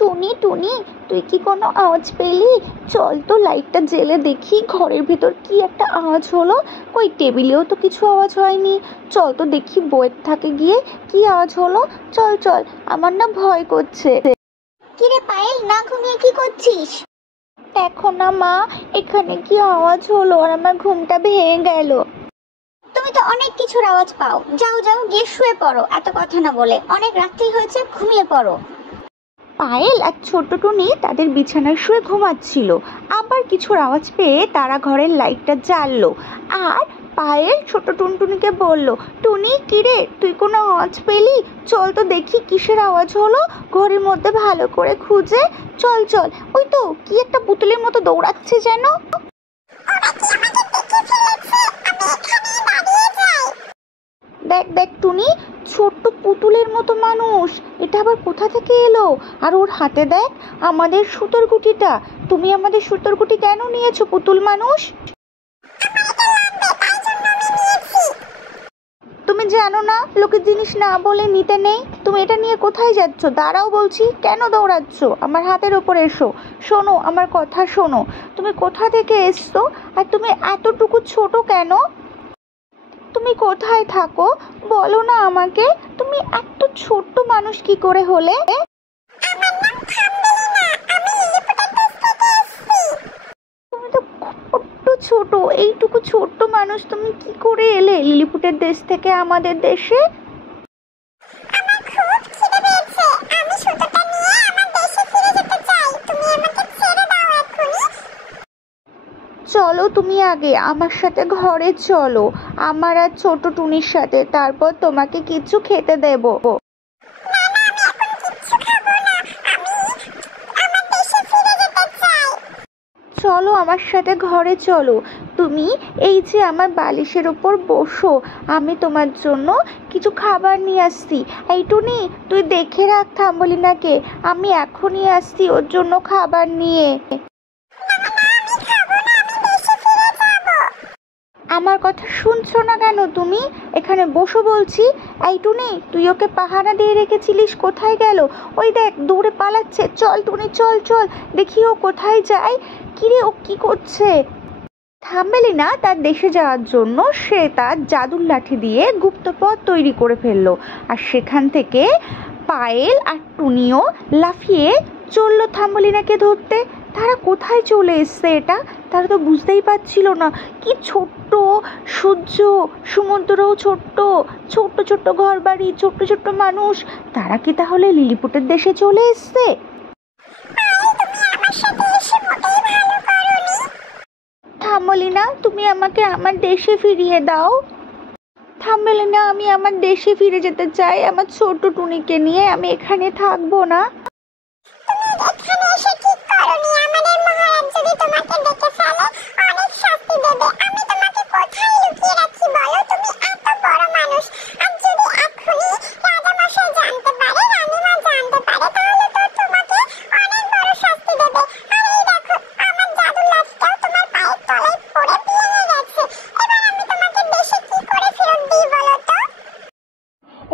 টুনি টুনি, তুই কি কোনো আওয়াজ পেলি? চল তো লাইটটা জ্বেলে দেখি ঘরের ভেতর কি একটা আওয়াজ হলো। কই টেবিলেও তো কিছু আওয়াজ হয়নি। চল তো দেখি বইয়ের থাকে গিয়ে কি আওয়াজ হলো। চল চল, আমার না ভয় করছে। কিরে পায়েল, না ঘুমিয়ে কি করছিস? দেখো না মা, এখানে কি আওয়াজ হলো আর আমার ঘুমটা ভেঙে গেল। তুমি তো অনেক কিছুর আওয়াজ পাও, যাও যাও গিয়ে শুয়ে পড়ো, এত কথা না বলে। অনেক রাত্রি হয়েছে, ঘুমিয়ে পড়ো। পায়েল আর ছোট টুনি তাদের বিছানায় শুয়ে ঘুমাচ্ছিল। আবার কিছুর আওয়াজ পেয়ে তারা ঘরের লাইটটা জ্বাললো। আর পায়েল ছোট টুনটুনিকে বলল, টুনি কিরে, তুই কোনো আওয়াজ পেলি? চল তো দেখি কিসের আওয়াজ হলো, ঘরের মধ্যে ভালো করে খুঁজে। চল চল, ওই তো কি একটা পুতুলের মতো দৌড়াচ্ছে যেন। দেখ দেখ টুনি, ছোট্ট পুতুলের মতো মানুষ, এটা আবার কোথা থেকে এলো? আর ওর হাতে দেখ আমাদের সুতোর গুটিটা। তুমি আমাদের সুতোর গুটি কেন নিয়েছো পুতুল মানুষ? তুমি জানো না লোকের জিনিস না বলে নিতে নেই? তুমি এটা নিয়ে কোথায় যাচ্ছ? দাঁড়াও বলছি, কেন দৌড়াচ্ছ? আমার হাতের ওপর এসো। শোনো আমার কথা শোনো, তুমি কোথা থেকে এসছো আর তুমি এতটুকু ছোট কেন? তুমি কোথায় থাকো বলো না আমাকে, তুমি এত ছোট্ট মানুষ কি করে হলে? তুমি তো বড্ড ছোট, এইটুকু ছোট্ট মানুষ তুমি কি করে এলে লিলিপুটের দেশ থেকে আমাদের দেশে? চলো তুমি আগে আমার সাথে ঘরে চলো, আমার আর ছোট টুনির সাথে, তারপর তোমাকে কিছু খেতে দেবো। চলো আমার সাথে ঘরে চলো। তুমি এই যে আমার বালিশের ওপর বসো, আমি তোমার জন্য কিছু খাবার নিয়ে আসছি। এই টুনি, তুই দেখে রাখ থাম্বলিনাকে, আমি এখনই আসছি ওর জন্য খাবার নিয়ে। আমার কথা শুনছো না কেন তুমি? এখানে বসো বলছি। এই টুনি, তুই ওকে পাহারা দিয়ে রেখেছিলিস, কোথায় গেল? ওই দেখ দৌড়ে পালাচ্ছে। চল টুনি চল চল, দেখি ও কোথায় যায়। কিরে, ও কি করছে? থাম্বেলিনা তার দেশে যাওয়ার জন্য সে তার জাদুর লাঠি দিয়ে গুপ্তপথ তৈরি করে ফেললো। আর সেখান থেকে পায়েল আর টুনিও লাফিয়ে চললো থাম্বলিনাকে ধরতে। তারা কোথায় চলে এসছে এটা? তারা তো বুঝতেই পারছিল না। কি ছোট্ট সূর্য, সমুদ্রও ছোট্ট, ছোট্ট ছোট্ট ঘর বাড়ি, ছোট্ট ছোট্ট মানুষ। তারা কি তাহলে লিলিপুটের দেশে চলে এসছে? থাম্বলিনা, তুমি আমাকে আমার দেশে ফিরিয়ে দাও। থাম্বলিনা, আমি আমার দেশে ফিরে যেতে চাই আমার ছোট টুনিকে নিয়ে। আমি এখানে থাকবো না।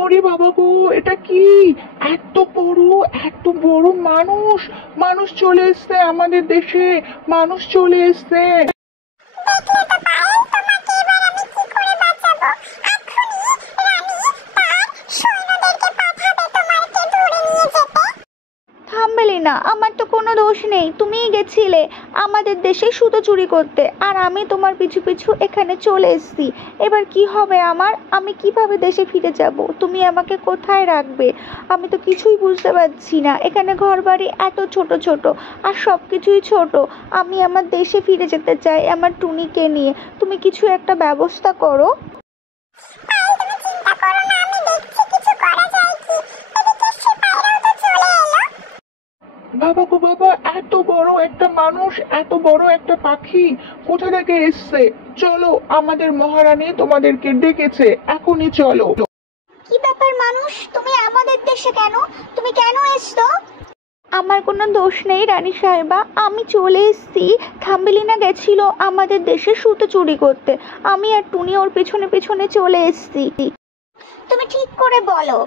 ওরে বাবা গো, এটা কি? এত বড়, এত বড় মানুষ, মানুষ চলে এসছে আমাদের দেশে, মানুষ চলে এসছে। থাম্বলিনা, আমার তো কোনো দোষ নেই, তুমিই গেছিলে আমাদের দেশে সুতো চুরি করতে, আর আমি তোমার পিছু পিছু এখানে চলে এসেছি। এবার কি হবে আমার? আমি কিভাবে দেশে ফিরে যাব? তুমি আমাকে কোথায় রাখবে? আমি তো কিছুই বুঝতে পারছি না। এখানে ঘরবাড়ি এত ছোট ছোট, আর সব কিছুই ছোট। আমি আমার দেশে ফিরে যেতে চাই আমার টুনিকে নিয়ে। তুমি কিছু একটা ব্যবস্থা করো। বাবা গো বাবা, এত বড় একটা মানুষ, এত বড় একটা পাখি কোথা থেকে এসছে? চলো, আমাদের মহারানী তোমাদেরকে ডেকেছে, এখনই চলো। কি ব্যাপার মানুষ, তুমি আমাদের দেশে কেন? তুমি কেন এসছো? আমার কোনো দোষ নেই রানী সাহেবা, আমি চলে এসেছি। থাম্বলিনা গেছিল আমাদের দেশে সুতো চুরি করতে, আমি আর টুনি ওর পেছনে পেছনে চলে এসেছি। তুমি ঠিক করে বলো।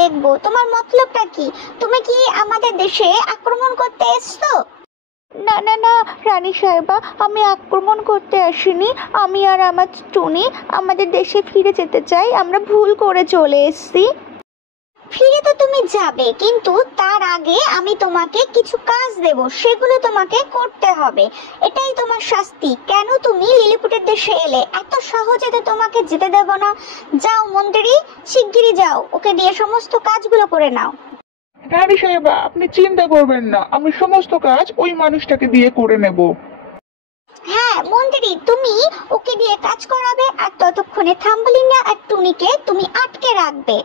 দেখবো তোমার মতলবটা কি। তুমি কি আমাদের দেশে আক্রমণ করতে এসছো? না না না রানী সাহেবা, আমি আক্রমণ করতে আসিনি। আমি আর আমার টুনি আমাদের দেশে ফিরে যেতে চাই। আমরা ভুল করে চলে এসেছি। ফিরে তো তুমি যাবে, কিন্তু তার আগে আমি তোমাকে কিছু কাজ দেব, সেগুলো তোমাকে করতে হবে। এটাই তোমার শাস্তি। কেন তুমি লিলিপুটের দেশে এলে? এত সহজে তো তোমাকে যেতে দেব না। যাও মন্ত্রী, শিগগিরই যাও, ওকে দিয়ে সমস্ত কাজগুলো করে নাও। রানী সাহেবা, আপনি চিন্তা করবেন না, আমি সমস্ত কাজ ওই মানুষটাকে দিয়ে করে নেব। হ্যাঁ মন্ত্রী, তুমি ওকে দিয়ে কাজ করাবে, আর ততক্ষণে থাম্বলিনা আর টুনিকে তুমি আটকে রাখবে।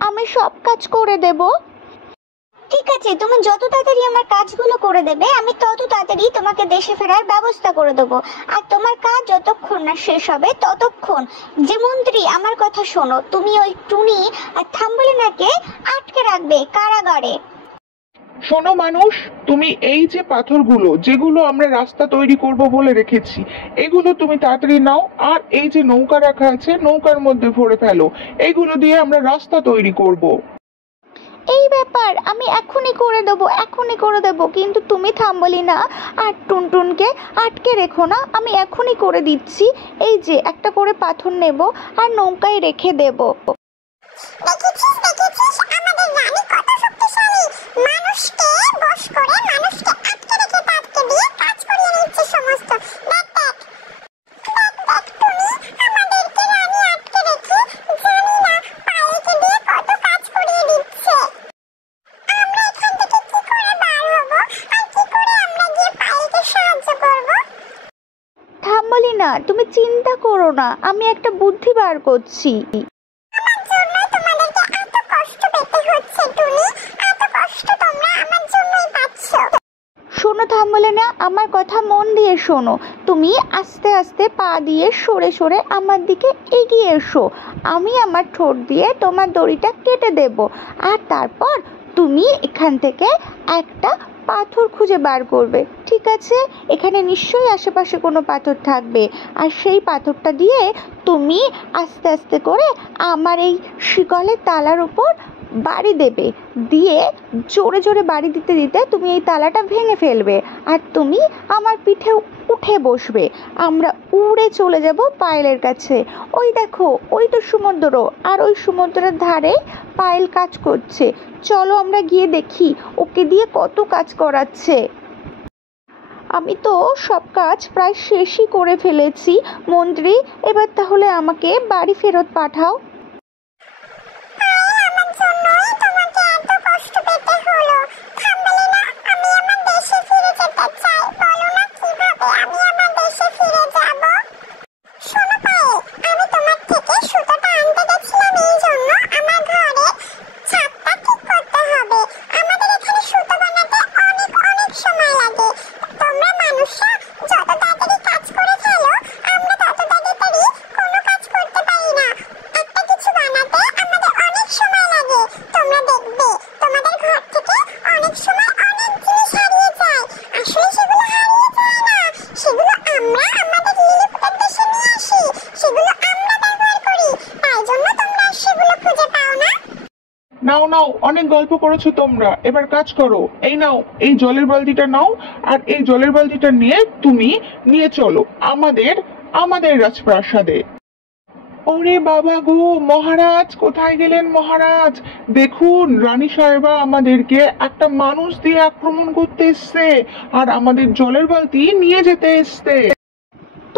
আমি সব কাজ করে দেব। ঠিক আছে, তুমি যত তাড়াতাড়ি আমার কাজগুলো করে দেবে, আমি তত তাড়াতাড়ি তোমাকে দেশে ফেরার ব্যবস্থা করে দেবো। আর তোমার কাজ যতক্ষণ না শেষ হবে ততক্ষণ, যে মন্ত্রী আমার কথা শোনো, তুমি ওই টুনি আর থাম্বলিনাকে আটকে রাখবে কারাগারে। শোনো মানুষ, তুমি এই যে পাথরগুলো যেগুলো আমরা রাস্তা তৈরি করব বলে রেখেছি, এগুলো তুমি তাড়াতাড়ি নাও। আর এই যে নৌকা রাখা আছে, নৌকার মধ্যে ভরে ফেলো। এগুলো দিয়ে আমরা রাস্তা তৈরি করব। এই ব্যাপার, আমি এখনই করে দেবো, এখনই করে দেবো। কিন্তু তুমি থাম্বলিনা আর টুনটুনকে আটকে রেখো না। আমি এখনই করে দিচ্ছি। এই যে একটা করে পাথর নেব আর নৌকায় রেখে দেব। দেখেছিস দেখেছিস, আমাদের রানী কত শক্তিশালী। মানুষকে বশ করে, মানুষকে আটকে রেখে তাকে দিয়ে কাজ করিয়ে নিচ্ছে সমস্ত। দেখ দেখ দেখ দেখ টুনি, আমাদেরকে রানী আটকে রেখে জানি না পায়েলকে দিয়ে কত কাজ করিয়ে দিচ্ছে। আমরা এখান থেকে কি করে বার হবো, আর কি করে আমরা গিয়ে পায়েলকে সাহায্য করবো? থাম্বলিনা, তুমি চিন্তা করো না, আমি একটা বুদ্ধি বার করছি। আমার জন্যই তোমাদেরকে এত কষ্ট পেতে হচ্ছে টুনি, এত কষ্ট তোমরা আমার জন্যই পাচ্ছ। শোনো থাম্বলিনা, আমার কথা মন দিয়ে শোনো। তুমি আস্তে আস্তে পা দিয়ে সরে সরে আমার দিকে এগিয়ে এসো। আমি আমার ঠোঁট দিয়ে তোমার দড়িটা কেটে দেব। আর তারপর তুমি এখান থেকে একটা পাথর খুঁজে বার করবে। ঠিক আছে? এখানে নিশ্চয়ই আশেপাশে কোনো পাথর থাকবে। আর সেই পাথরটা দিয়ে তুমি আস্তে আস্তে করে আমার এই শিকলের তালার উপর বাড়ি দেবে। দিয়ে জোরে জোরে বাড়ি দিতে দিতে তুমি এই তালাটা ভেঙে ফেলবে। আর তুমি আমার পিঠে উঠে বসবে। আমরা উড়ে চলে যাব পায়েলের কাছে। ওই দেখো, ওই তো সমুদ্র, আর ওই সমুদ্রের ধারে পায়েল কাজ করছে। চলো আমরা গিয়ে দেখি ওকে দিয়ে কত কাজ করাচ্ছে। আমি তো সব কাজ প্রায় শেষই করে ফেলেছি মন্ত্রী। এবার তাহলে আমাকে বাড়ি ফেরত পাঠাও। আমার জন্যই তোমাকে এত কষ্ট পেতে হলো। থাম্বলিনা, আমি আমার দেশে ফিরে যেতে চাই। বলো না কিভাবে আমি আমার দেশে ফিরে যাব? শোনো পায়েল, আমি তোমার থেকে সুতোটা আনতে গেছিলাম, এই জন্য আমার ঘরে ছাদটা ঠিক করতে হবে। আমাদের এখানে সুতো বানাতে অনেক অনেক সময় লাগে। তোমরা মানুষরা যত তাড়াতাড়ি কাজ করে ফেলো, আমরা তত তাড়াতাড়ি কোনো কাজ করতে পারি না। একটা কিছু বানাতে আমাদের অনেক সময় লাগে। তোমরা দেখবে তোমাদের ঘর থেকে অনেক সময় অনেক জিনিস হারিয়ে যায়। আসলে সেগুলো হারিয়ে যায় না, সেগুলো আমরা আমাদের লিলিপুটের দেশে নিয়ে আসি। সেগুলো আমরা ব্যবহার করি, তাই জন্য তোমরা সেগুলো খুঁজে পাও না। নাও নাও, অনেক গল্প করেছো তোমরা, এবার কাজ করো। এই নাও, এই জলের বালতিটা নাও। আর এই জলের বালতিটা নিয়ে তুমি নিয়ে চলো আমাদের আমাদের রাজপ্রাসাদে। ওরে বাবা গো, মহারাজ কোথায় গেলেন মহারাজ? দেখুন, রানী সাহেবা আমাদেরকে একটা মানুষ দিয়ে আক্রমণ করতে এসছে, আর আমাদের জলের বালতি নিয়ে যেতে এসছে।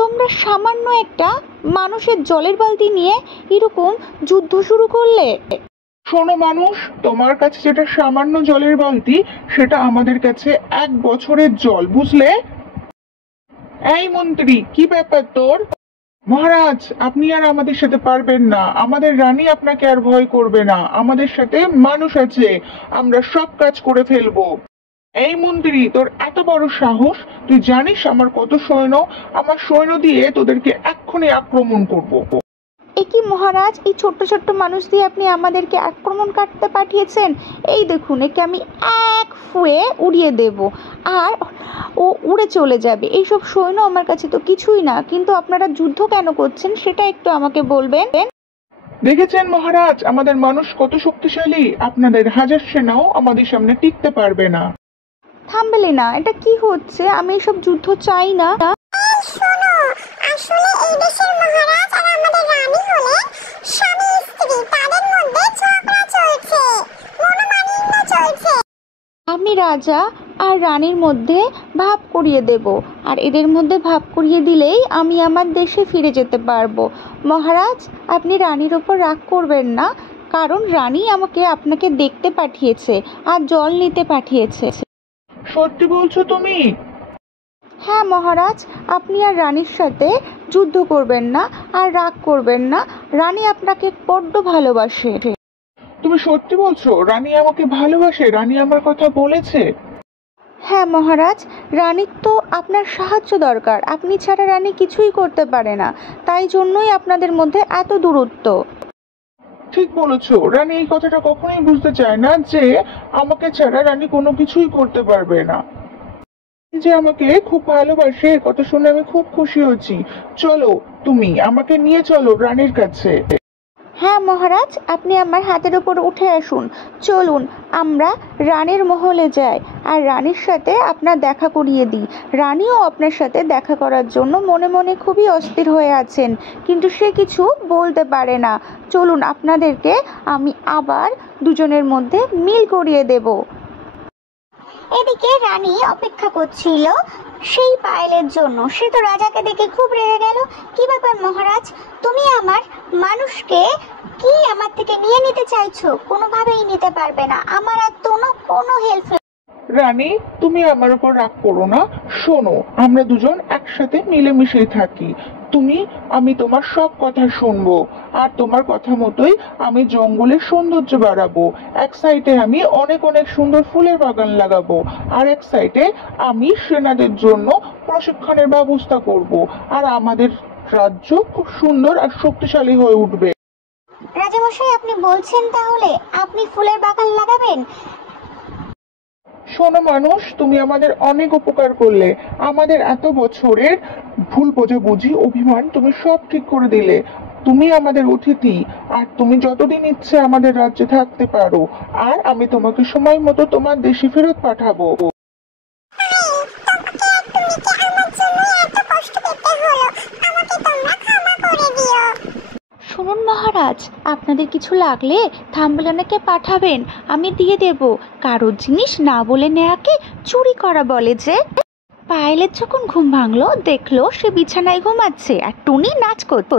তোমরা সামান্য একটা মানুষের জলের বালতি নিয়ে এরকম যুদ্ধ শুরু করলে? শোনো মানুষ, তোমার কাছে যেটা সামান্য জলের বালতি, সেটা আমাদের কাছে 1 বছরের জল, বুঝলে? এই মন্ত্রী, কি ব্যাপার তোর? মহারাজ, আপনি আর আমাদের সাথে পারবেন না। আমাদের রানী আপনাকে আর ভয় করবে না। আমাদের সাথে মানুষ আছে, আমরা সব কাজ করে ফেলবো। এই মন্ত্রী, তোর এত বড় সাহস! তুই জানিস আমার কত সৈন্য? আমার সৈন্য দিয়ে তোদেরকে এক্ষুনি আক্রমণ করব। এ কি মহারাজ, এই ছোট্ট ছোট্ট মানুষ দিয়ে আপনি আমাদেরকে আক্রমণ করতে পাঠিয়েছেন? এই দেখুন, একে আমি এক ফুয়ে উড়িয়ে দেব, আর ও উড়ে চলে যাবে। এইসব সৈন্য আমার কাছে তো কিছুই না। কিন্তু আপনারা যুদ্ধ কেন করছেন সেটা একটু আমাকে বলবেন। দেখেছেন মহারাজ, আমাদের মানুষ কত শক্তিশালী। আপনাদের হাজার সেনাও আমাদের সামনে টিকতে পারবে না। থামবেলে না, এটা কি হচ্ছে? আমি এসব যুদ্ধ চাই না। এই শোনো, আসলে এই দেশের মহারাজ আর আমাদের রানী হলেন স্বামী স্ত্রী, তাদের মধ্যে ঝগড়া চলছে, মনোমালিন্য চলছে। আমি রাজা আর রানীর মধ্যে ভাব করিয়ে দেব, আর এদের মধ্যে ভাব করিয়ে দিলেই আমি আমার দেশে ফিরে যেতে পারবো। মহারাজ, আপনি রানীর ওপর রাগ করবেন না, কারণ রানী আমাকে আপনাকে দেখতে পাঠিয়েছে আর জল নিতে পাঠিয়েছে। সত্যি বলছো তুমি? হ্যাঁ মহারাজ, আপনি আর রানীর সাথে যুদ্ধ করবেন না আর রাগ করবেন না। রানী আপনাকে বড্ড ভালোবাসে। তুমি সত্যি বলছো? রানী আমাকে ভালোবাসে? রানী আমার কথা বলেছে? হ্যাঁ মহারাজ, রানীর তো আপনার সাহায্য দরকার। আপনি ছাড়া রানী কিছুই করতে পারে না, তাই জন্যই আপনাদের মধ্যে এত দূরত্ব। ঠিক বলেছো। রানী এই কথাটা কখনোই বুঝতে চায় না যে আমাকে ছাড়া রানী কোনো কিছুই করতে পারবে না। যে আমাকে খুব ভালোবাসে, এ কথা শুনে আমি খুব খুশি হচ্ছি। চলো, তুমি আমাকে নিয়ে চলো রানীর কাছে। হ্যাঁ মহারাজ, আপনি আমার হাতের উপর উঠে আসুন। চলুন আমরা রানীর মহলে যাই আর রানীর সাথে আপনার দেখা করিয়ে দিই। রানীও আপনার সাথে দেখা করার জন্য মনে মনে খুবই অস্থির হয়ে আছেন, কিন্তু সে কিছু বলতে পারে না। চলুন, আপনাদেরকে আমি আবার দুজনের মধ্যে মিল করিয়ে দেব। এদিকে রানী অপেক্ষা করছিল সেই পায়েলের জন্য। সে তো রাজাকে দেখে খুব রেগে গেল। কি ব্যাপার মহারাজ, তুমি আমার মানুষকে কি আমার থেকে নিয়ে নিতে চাইছো? কোনোভাবেই নিতে পারবে না, আমার আর কোনো হেল্প। রানী, তুমি আমার উপর রাগ করো না। শোনো, আমরা দুজন একসাথে মিলেমিশেই থাকি। আমি তোমার সব কথা শুনবো, আর তোমার কথা মতোই আমি জঙ্গলের সৌন্দর্য বাড়াবো। এক সাইডে আমি অনেক অনেক সুন্দর ফুলের বাগান লাগাবো, আর এক সাইডে আমি সেনাদের জন্য প্রশিক্ষণের ব্যবস্থা করব, আর আমাদের রাজ্য খুব সুন্দর আর শক্তিশালী হয়ে উঠবে। রাজামশাই, আপনি বলছেন তাহলে আপনি ফুলের বাগান লাগাবেন? শোনো মানুষ, তুমি আমাদের অনেক উপকার করলে। আমাদের এত বছরের ভুল বোঝাবুঝি, অভিমান তুমি সব ঠিক করে দিলে। তুমি আমাদের অতিথি, আর তুমি যতদিন ইচ্ছে আমাদের রাজ্যে থাকতে পারো, আর আমি তোমাকে সময় মতো তোমার দেশে ফেরত পাঠাবো। শুনুন মহারাজ, আপনাদের কিছু লাগলে থাম্বলানাকে পাঠাবেন, আমি দিয়ে দেব। কারোর জিনিস না বলে নেয়াকে চুরি করা বলে যে। পায়েলের যখন ঘুম ভাঙলো, দেখলো সে বিছানায় ঘুমাচ্ছে আর টুনি নাচ করতো।